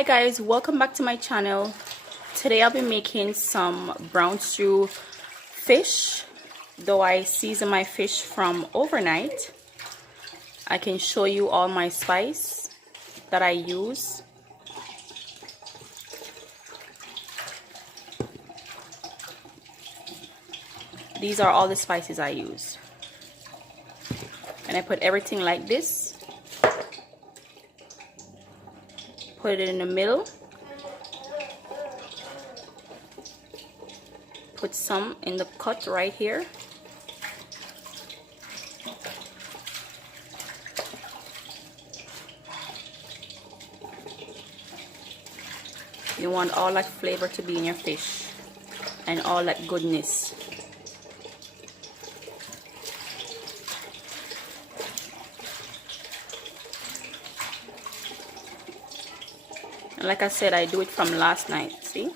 Hi guys, welcome back to my channel. Today I'll be making some brown stew fish. Though I season my fish from overnight, I can show you all my spice that I use. These are all the spices I use. And I put everything like this. Put it in the middle. Put some in the cut right here. You want all that flavor to be in your fish and all that goodness. And like I said, I do it from last night, see?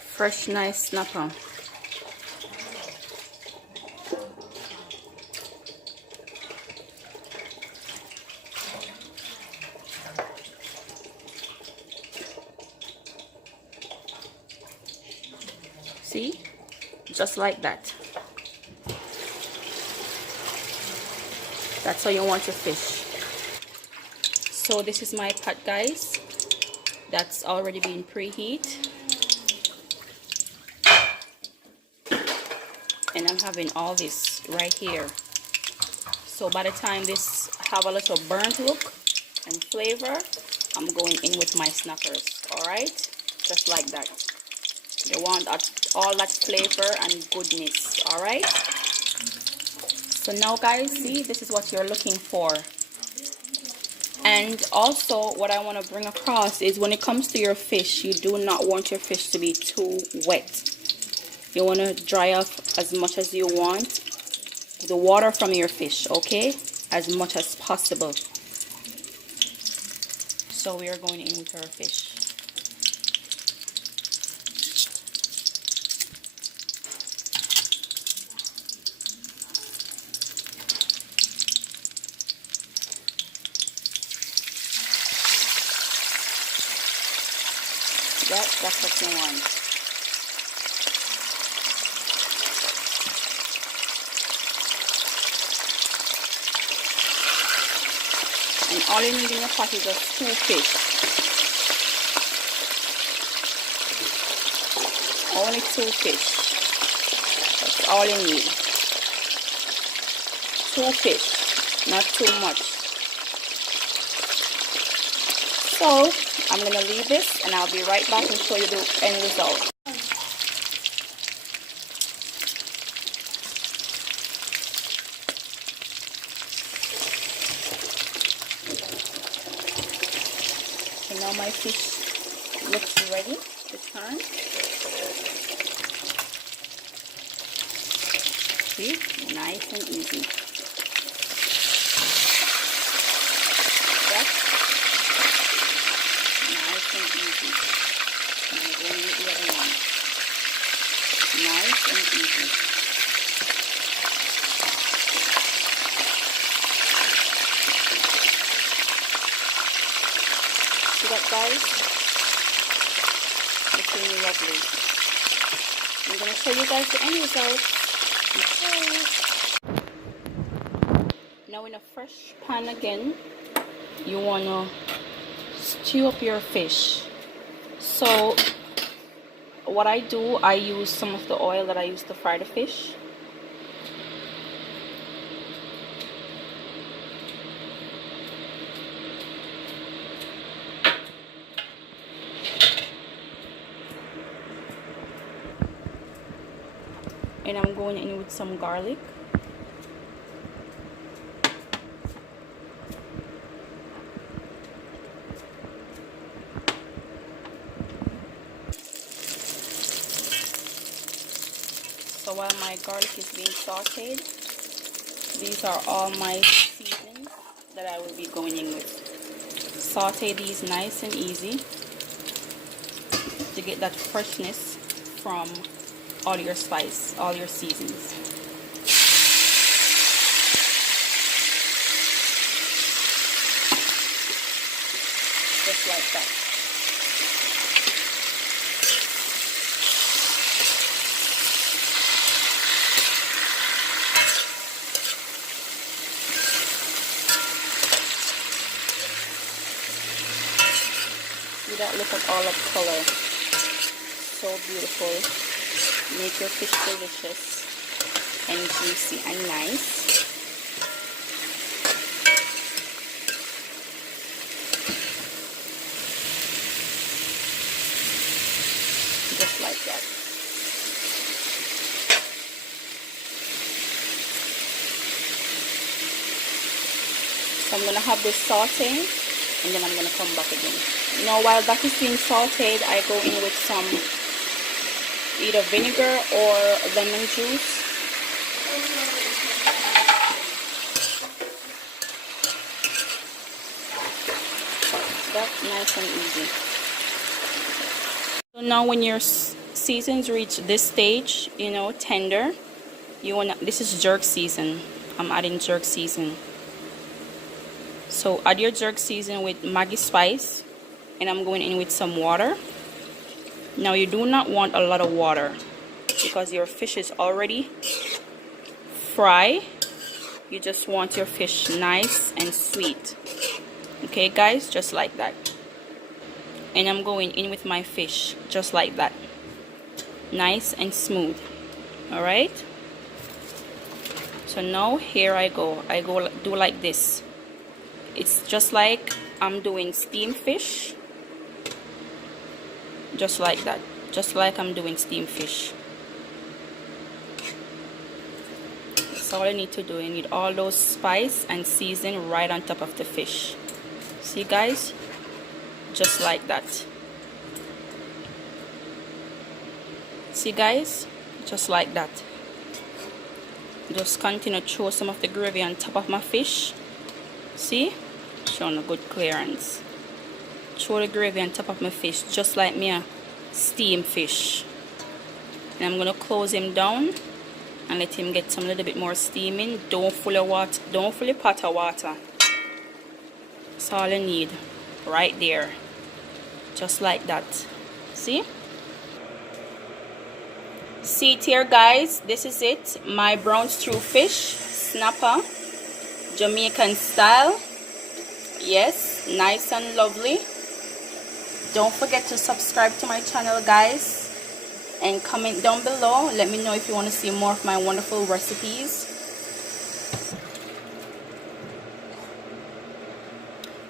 Fresh, nice snapper. See? Just like that. That's how you want your fish. So this is my pot, guys. That's already been preheat. And I'm having all this right here. So by the time this have a little burnt look and flavor, I'm going in with my snappers. Alright? Just like that. You want all that flavor and goodness. Alright? So now guys, see, this is what you're looking for. And also what I want to bring across is when it comes to your fish, you do not want your fish to be too wet. You want to dry off as much as you want the water from your fish, okay? As much as possible. So we are going in with our fish. That's what you want. And all you need in your pot is just 2 fish. Only 2 fish. That's all you need. 2 fish, not too much. So I'm gonna leave this and I'll be right back and show you the end result. So now my fish looks ready to turn. See? Nice and easy. That's nice and easy. And I'm going with the other one. Nice and easy. See that, guys? Looking lovely. I'm going to show you guys the end result. Now in a fresh pan again, you want to stew up your fish. So what I do, I use some of the oil that I used to fry the fish. And I'm going in with some garlic. So while my garlic is being sauteed, these are all my seasonings that I will be going in with. Saute these nice and easy to get that freshness from all your spice, all your seasons. that. See that? Look at all of color. So beautiful. Make your fish delicious and juicy and nice. Just like that. So I'm gonna have this sauteing, and then I'm gonna come back again. Now while that is being sauteed, I go in with some either vinegar or lemon juice. That's nice and easy. So now when your seasons reach this stage, you know, tender, you wanna, this is jerk season. I'm adding jerk season. So add your jerk season with Maggi spice, and I'm going in with some water. Now you do not want a lot of water because your fish is already fried. You just want your fish nice and sweet. Okay guys, just like that. And I'm going in with my fish just like that, nice and smooth. All right, so now here I go do like this. It's just like I'm doing steamed fish, just like that, just like I'm doing steamed fish. That's all I need to do. I need all those spice and season right on top of the fish. See guys, just like that. See guys, just like that. Just continue to throw some of the gravy on top of my fish. See, showing a good clearance. Throw the gravy on top of my fish just like me a steam fish. And I'm gonna close him down and let him get some little bit more steaming. Don't fully water, don't fully pot of water. That's all I need right there, just like that. See it here guys, this is it, my brown stew fish snapper, Jamaican style. Yes, nice and lovely. Don't forget to subscribe to my channel guys, and comment down below. Let me know if you want to see more of my wonderful recipes.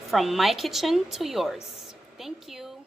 From my kitchen to yours. Thank you.